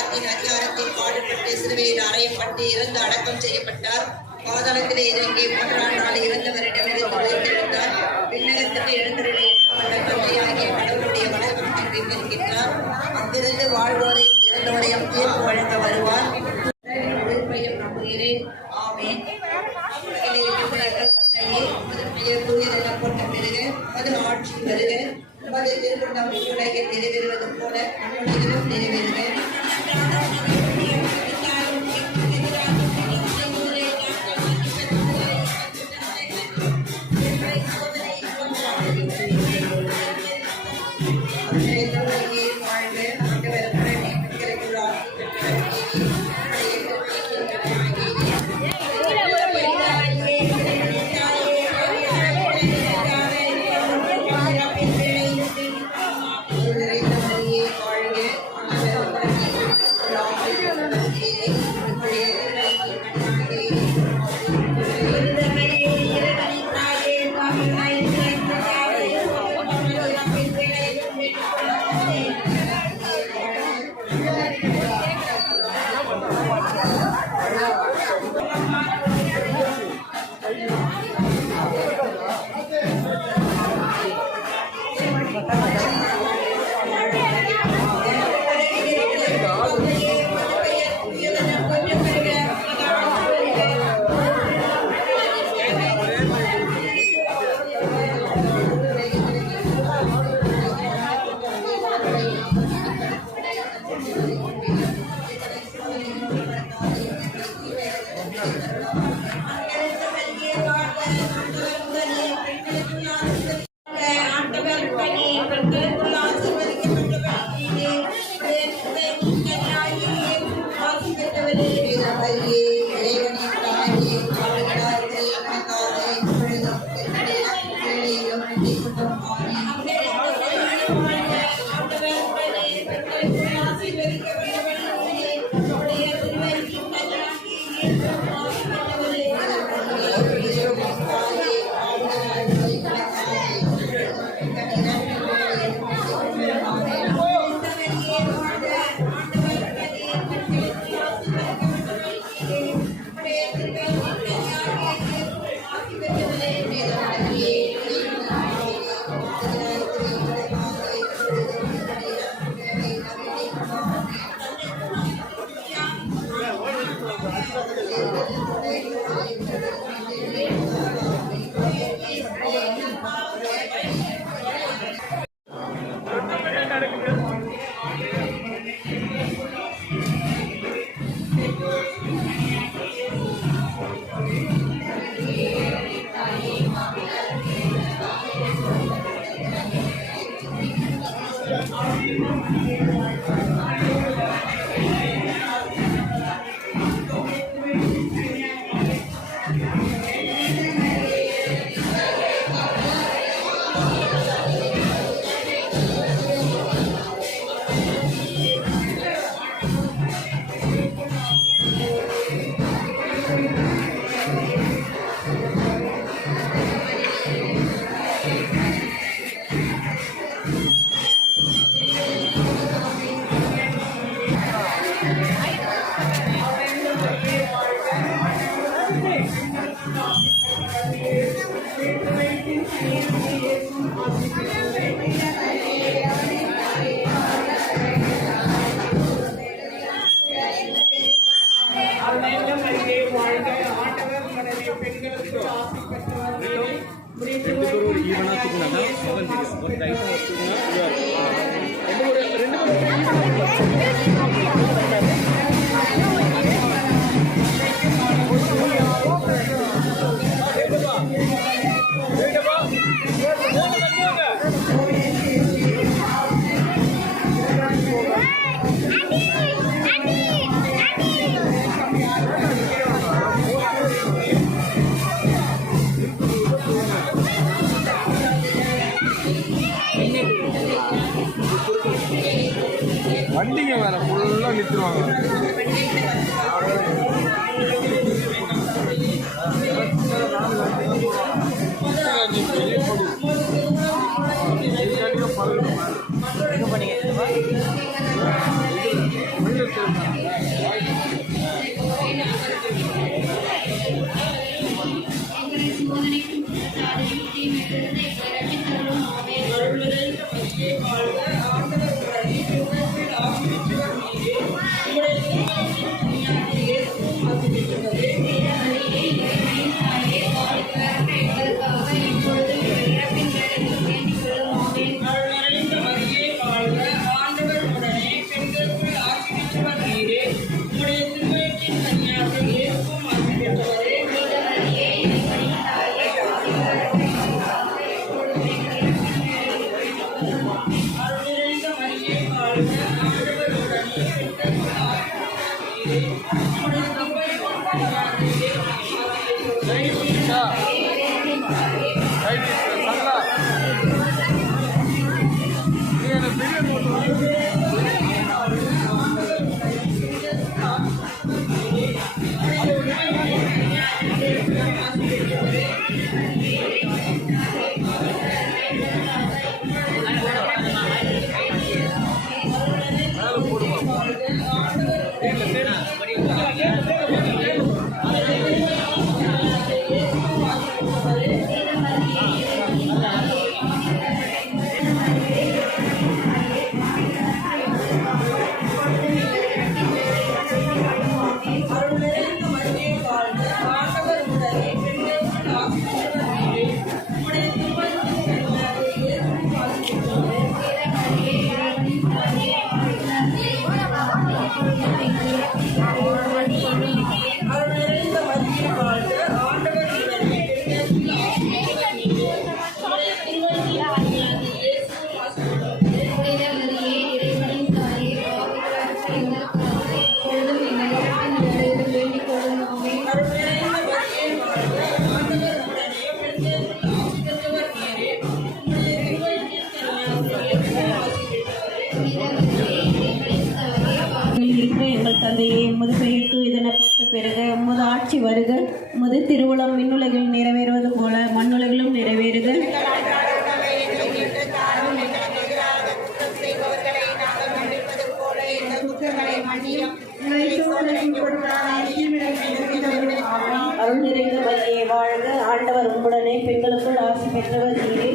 அதிகாரத்தில் பாடுபட்டு சிலுவையில் அறையப்பட்டு இறந்து அடக்கம் செய்யப்பட்டார். பாதாளத்திலே இறங்கி 3ஆம் நாள் இறந்தவரிடமிருந்து உழைத்திருந்தார். விண்ணகத்துக்கு எழுந்தருளி தந்தையாகிய கடவுளுடைய வழக்கம் இருக்கின்றார். அங்கிருந்து வாழ்வோரையும் இறந்தவரையும் தீர்ப்பு வழங்க வருவார். நம்புகிறேன். ஆமென். ஆட்சி வருக, உமது திருமணம் உலகில் நிறைவேறுவது போல நம்முடையிலும் நிறைவேறுக. வண்டிங்க வேற ஃபுல்லாக நிறுத்துருவாங்க. எங்கள் தந்தையே, உமது பெயர் தூயதென போற்ற பெறுக. உமது ஆட்சி வருக. உமது திருவுளம் விண்ணுலகில் நிறைவேறுவது போல மண்ணுலகிலும் நிறைவேறுக. அருள் நிறைந்த மரியே வாழ்க. ஆண்டவர் உம்முடனே, பெண்களுக்குள் ஆசி பெற்றவர் நீரே.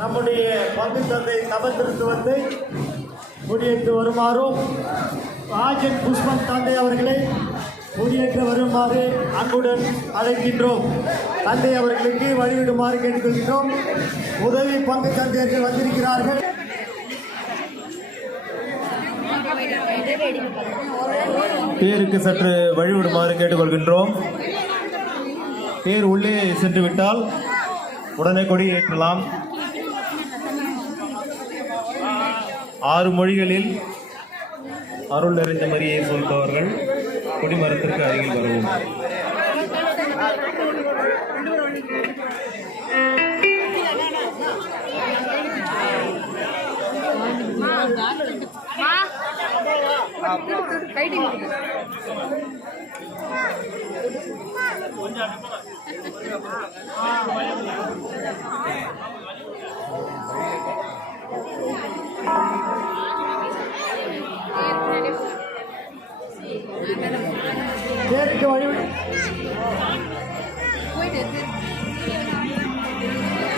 நம்முடைய பங்கு தந்தை தவத்திற்கு வந்து முடியேற்று வருமாறும் ராஜன் புஷ்பன் தந்தை அவர்களை முடியேற்ற வருமாறு அன்புடன் அழைக்கின்றோம். தந்தை அவர்களுக்கு வழிவிடுமாறு கேட்டுக்கொள்கின்றோம். உதவி பங்கு தந்தையர்கள் வந்திருக்கிறார்கள். பேருக்கு சற்று வழிவிடுமாறு கேட்டுக்கொள்கின்றோம். பேர் உள்ளே சென்று விட்டால் உடனே கொடி ஏற்றலாம். 6 மொழிகளில் அருள் நிறைந்த மரியை சொல்பவர்கள் கொடிமரத்திற்கு அருகில் வரவும். தேருக்கு வழிவிடு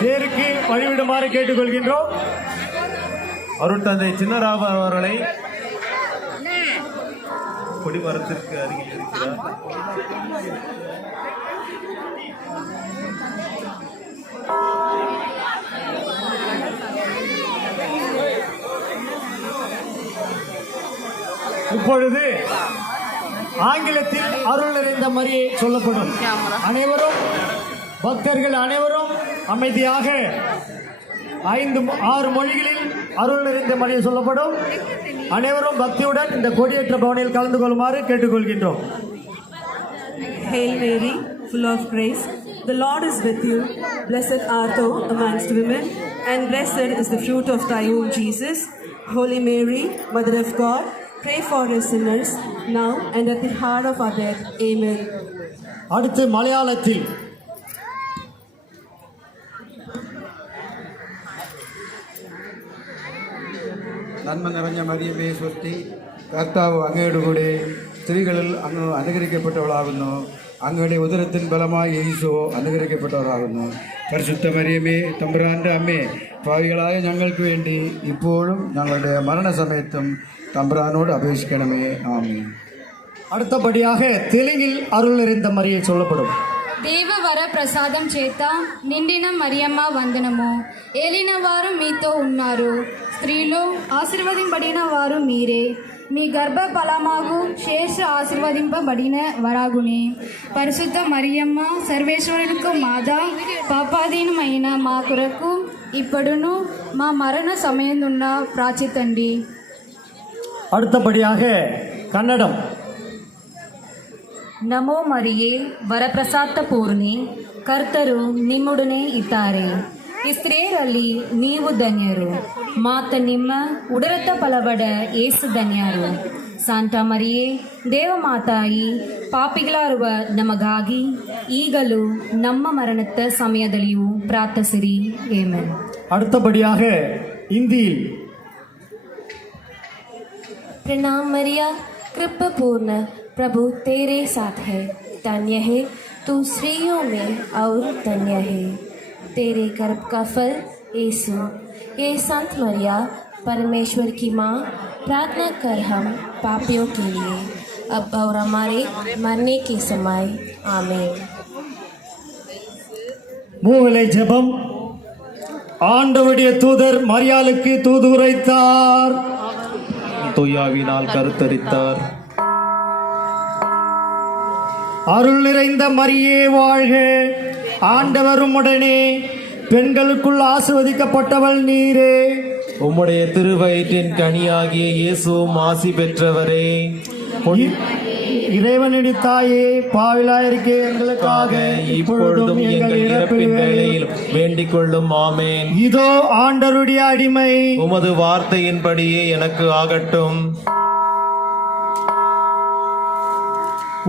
தேருக்கு வழிவிடுமாறு கேட்டுக்கொள்கின்றோம். அருட்தந்தை சின்னராவ அவர்களை கொடிமரத்திற்கு அருகில் இருக்கிறார். இப்பொழுது ஆங்கிலத்தில் அருள் நிறைந்த மரியை சொல்லப்படும். அனைவரும் பக்தர்கள் அனைவரும் அமைதியாக 5-6 மொழிகளில் அருள் நிறைந்த மரியை சொல்லப்படும். அனைவரும் பக்தியுடன் இந்த கொடியேற்ற பவனில் கலந்து கொள்ளுமாறு கேட்டுக்கொள்கின்றோம். Hail Mary, full of grace, the Lord is with you. Blessed art thou amongst women, and blessed is the fruit of thy womb, Jesus. Holy Mary, Mother of God, pray for us sinners, now and at the hour of our death. Amen. அடுத்து மலையாளத்தில் നന്മ നിറഞ്ഞ മറിയമേ സ്വസ്തി, കർത്താവ് അങ്ങയുടെ കൂടെ സ്ത്രീകളിൽ അങ്ങ് അനുഗ്രഹിക്കപ്പെട്ടവളാകുന്നു. അങ്ങയുടെ ഉദരത്തിൻ ഫലമായി യേശോ അനുഗ്രഹിക്കപ്പെട്ടവരാകുന്നു. പരിശുദ്ധ മറിയമേ, തമ്പുരാൻ്റെ അമ്മേ, ഭാവികളായ ഞങ്ങൾക്ക് വേണ്ടി ഇപ്പോഴും ഞങ്ങളുടെ മരണസമയത്തും തമ്പുരാനോട് അപേക്ഷിക്കണമേ. ആമേൻ. அடுத்தபடியாக தெலுங்கில் அருள் நிறைந்த மரியை சொல்லப்படும். దేవవర ప్రసాదం చేత నిండిన మరియమ్మ వందనము. ఏలిన వారు మీతో ఉన్నారు, స్త్రీలు ఆశీర్వదింపబడిన వారు మీరే. మీ గర్భ ఫలమాగు శేష ఆశీర్వదింపబడిన వరాగుని. పరిశుద్ధ మరియమ్మ, సర్వేశ్వరునికి మాదా, పాపాధీనమైన మా కొరకు ఇప్పుడును మా మరణ సమయందున్న ప్రాచితండి. அடுத்தபடியாக கன்னடம். ನಮೋ ಮರಿಯೇ, ವರಪ್ರಸಾದ ಪೂರ್ಣಿ, ಕರ್ತರು ನಿಮ್ಮೊಡನೆ ಇದ್ದಾರೆ. ಈ ಸ್ತ್ರೀಯರಲ್ಲಿ ನೀವು ಧನ್ಯರು, ಮಾತ ನಿಮ್ಮ ಉದರದ ಫಲವಡ ಏಸು ಧನ್ಯರು. ಸಾಂತಾ ಮರಿಯೇ, ದೇವಮಾತಾಯಿ, ಪಾಪಿಗಳಾರುವ ನಮಗಾಗಿ ಈಗಲೂ ನಮ್ಮ ಮರಣದ ಸಮಯದಲ್ಲಿಯೂ ಪ್ರಾರ್ಥಿಸಿರಿ. ಆಮೆನ್. அடுத்தபடியாக இந்தியில் प्रणाम मरिया, कृपा पूर्ण, प्रभु तेरे साथ है. धन्य है तू स्त्रियों में और धन्य है तेरे गर्भ का फल यीशु. ये संत मरिया, परमेश्वर की माँ, प्रार्थना कर हम पापियों के लिए, अब और हमारे मरने के समय. आमीन. மூவலை ஜெபம். ஆண்டவருடைய தூதர் மரியாளுக்கு தூது உரைத்தார். தூயாவினால் கருத்தரித்தார். அருள் நிறைந்த மரியே வாழ்க, ஆண்டவர் உம்முடனே, பெண்களுக்குள் ஆசீர்வதிக்கப்பட்டவள் நீரே. உம்முடைய திருவயிற்றின் கனியாகிய இயேசுவும் ஆசி பெற்றவரே. இறைவனுடைய தாயே, பாவிலாயிருக்கே எங்களுக்காக இப்பொழுதும் எங்கள் இறப்பின் வேளையில் வேண்டிக் கொள்ளும். ஆமேன். இதோ ஆண்டவருடைய அடிமை, உமது வார்த்தையின்படியே எனக்கு ஆகட்டும்.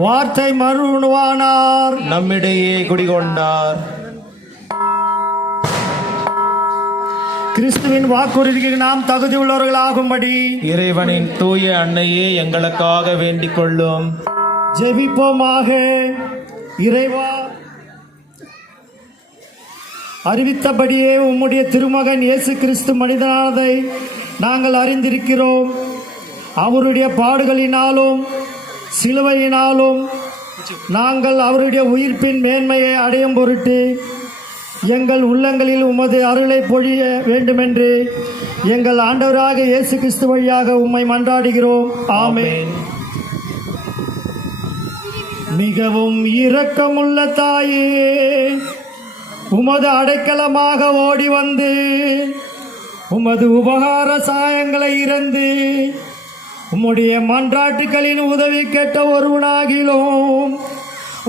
வார்த்தை மறுவானார், நம்மிடையே குடிகொண்டார். கிறிஸ்துவின் வாக்குறுதிக்கு நாம் தகுதி உள்ளவர்களாகும்படி இறைவனின் தூய அன்னையே எங்களுக்காக வேண்டிக் கொள்ளும். ஜெபிப்போமாக. இறைவா, அறிவித்தபடியே உம்முடைய திருமகன் இயேசு கிறிஸ்து மனிதனானதை நாங்கள் அறிந்திருக்கிறோம். அவருடைய பாடுகளினாலும் சிலுவையினாலும் நாங்கள் அவருடைய உயிர்ப்பின் மேன்மையை அடையும் பொருட்டு எங்கள் உள்ளங்களில் உமது அருளை பொழிய வேண்டுமென்று எங்கள் ஆண்டவராக இயேசு கிறிஸ்து வழியாக உம்மை மன்றாடுகிறோம். ஆமென். மிகவும் இரக்கமுள்ள தாயே, உமது அடைக்கலமாக ஓடி வந்து உமது உபகார சாயங்களை இறந்து உம்முடைய மன்றாட்டுகளின் உதவி கேட்ட ஒருவனாகிலும்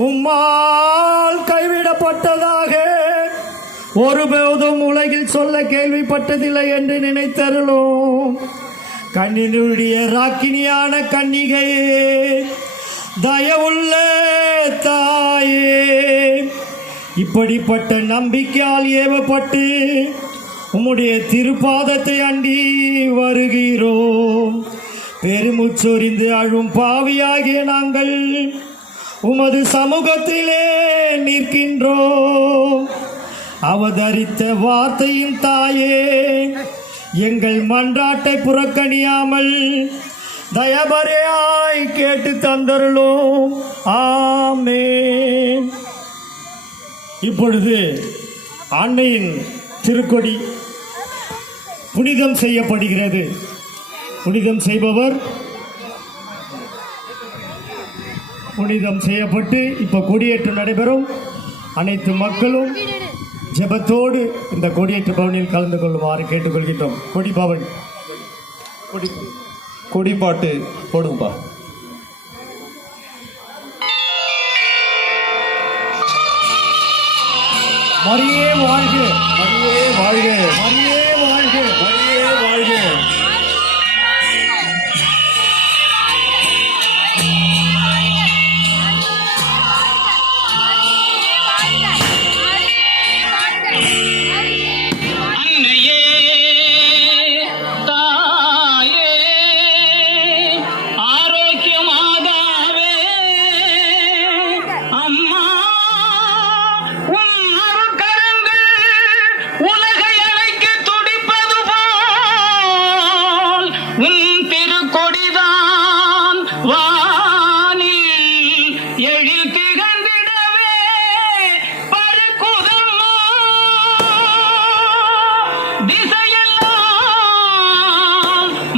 உம்மால் கைவிடப்பட்டதாக ஒருபோதும் உலகில் சொல்ல கேள்விப்பட்டதில்லை என்று நினைத்தருளும். கண்ணினுடைய ராக்கினியான கன்னிகையே, தயவுள்ள தாயே, இப்படிப்பட்ட நம்பிக்கையால் ஏவப்பட்டு உம்முடைய திருப்பாதத்தை அண்டி வருகிறோம். பெருமுச்சொரிந்து அழும் பாவியாகிய நாங்கள் உமது சமூகத்திலே நிற்கின்றோம். அவதரித்த வார்த்தையின் தாயே, எங்கள் மன்றாட்டை புறக்கணியாமல் தயபரையாய் கேட்டு தந்தருளோம். ஆமென். இப்பொழுது அன்னையின் திருக்கொடி புனிதம் செய்யப்படுகிறது. புனிதம் செய்பவர் புனிதம் செய்யப்பட்டு இப்போ கொடியேற்றம் நடைபெறும். அனைத்து மக்களும் ஜெபத்தோடு இந்த கொடியேற்ற பவனில் கலந்து கொள்ளுமாறு கேட்டுக்கொள்கின்றோம். கொடி பவன் கொடிப்பாட்டு போடுங்கப்பா. மரியே வாழ்க, மரியே வாழ்க, மரியே வாழ்க, மரியே வாழ்க.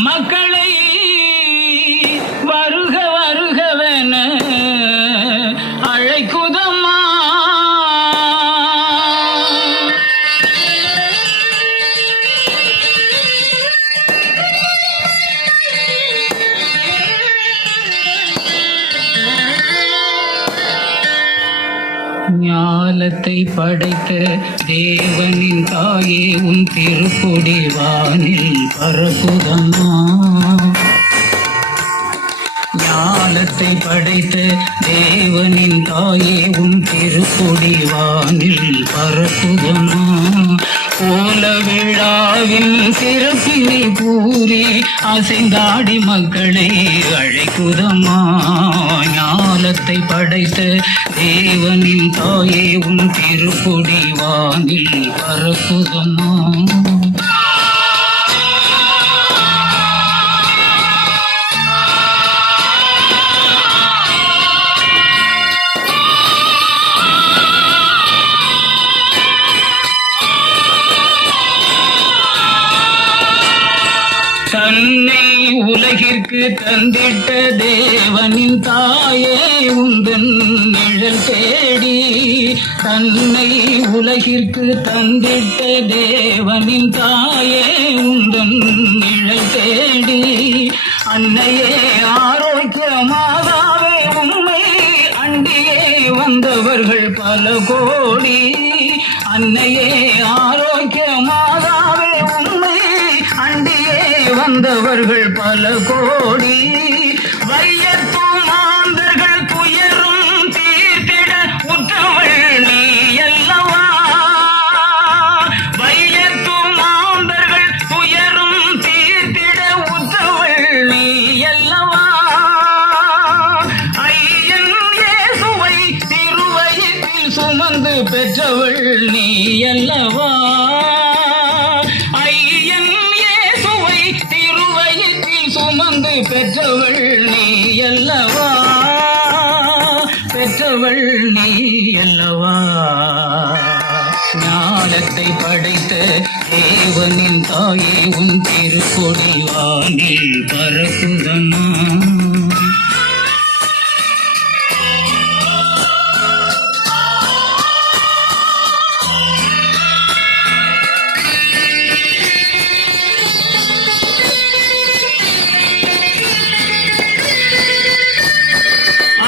மக்களை வருக வருகவென அழைக்குதம்மா. ஞாலத்தை படைத்த தேவனின் தாயே, உன் திருக்கொடி வானில் பரப்புதம்மா. ஞாலத்தை படைத்த தேவனின் தாயே, உன் திருக்கொடி வானில் பரப்புதம்மா. கோல விழாவின் சிறப்பினை கூறி அசைந்தாடி மக்களை அழைக்குதம்மா. ஞாலத்தை படைத்த தேவனின் தாயே, உன் திருக்கொடி வானில் பரப்புதம்மா. தன்னை உலகிற்கு தந்திட்ட தேவனின் தாயே, உந்தன் நிழல் தேடி. தன்னை உலகிற்கு தந்திட்ட தேவனின் தாயே, உந்தன் நிழல் தேடி. அன்னையே ஆரோக்கியமாகவே உண்மை அண்டியே வந்தவர்கள் பல கோடி. அன்னையே ஆரோக்கியமாகவே உண்மை அண்டியே வந்தவர்கள் பல கோடி. வையத்து மாந்தர்கள் துயரும் தீர்த்திட உற்றவள் நீ அல்லவா. வையத்து மாந்தர்கள் துயரும் தீர்த்திட உற்றவள் நீ அல்லவா. ஐயன் இயேசுவை திருவயிற்றில் சுமந்து பெற்றவள் நீ அல்லவா. சுமந்து பெற்றவள் நீ அல்லவா, பெற்றவள் நீ அல்லவா. ஞானத்தை படைத்த தேவனின் தாயே, உன் திருக்கொடி வானில் பரப்புதம்மா.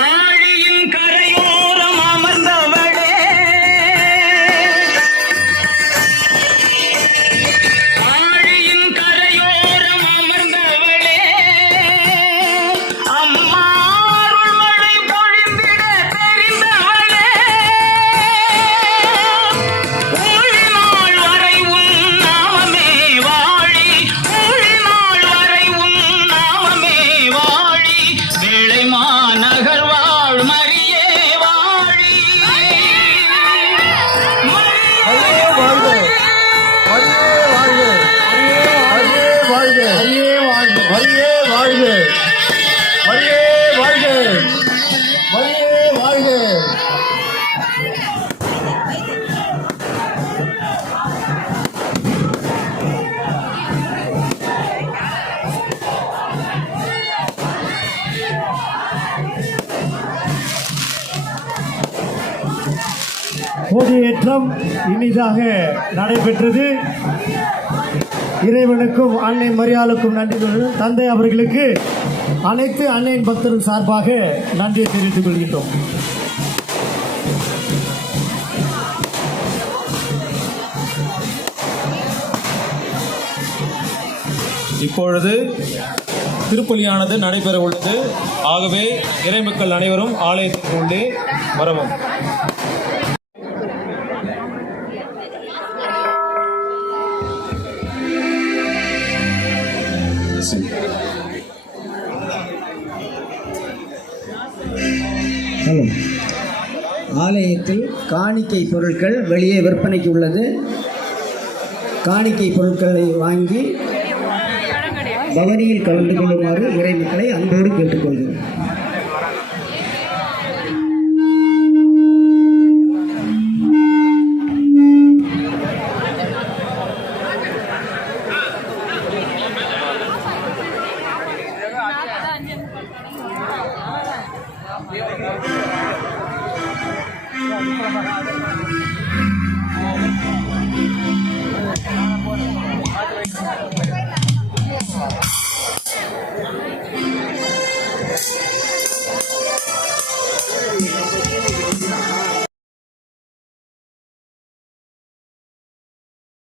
ஆழியின் கரையோரம் அமர்ந்தவளே, மரியே வாழ்க, மரியே வாழ்க, மரியே வாழ்க. கொடியேற்றம் இனிதாக நடைபெற்றது. இறைவனுக்கும் அன்னை மரியாளுக்கும் நன்றி கூறுகிறோம். தந்தை அவர்களுக்கு அனைத்து அன்னையின் பக்தர்கள் சார்பாக நன்றியை தெரிவித்துக் கொள்கின்றோம். இப்பொழுது திருப்பலியானது நடைபெற உள்ளது. ஆகவே இறைமக்கள் அனைவரும் ஆலயத்திற்கு உள்ளே வரவும். ஆலயத்தில் காணிக்கை பொருட்கள் வெளியே விற்பனைக்கு உள்ளது. காணிக்கை பொருட்களை வாங்கி பவனியில் கலந்து கொள்ளுமாறு இறைமக்களை அன்போடு கேட்டுக்கொள்கிறோம். Terima kasih.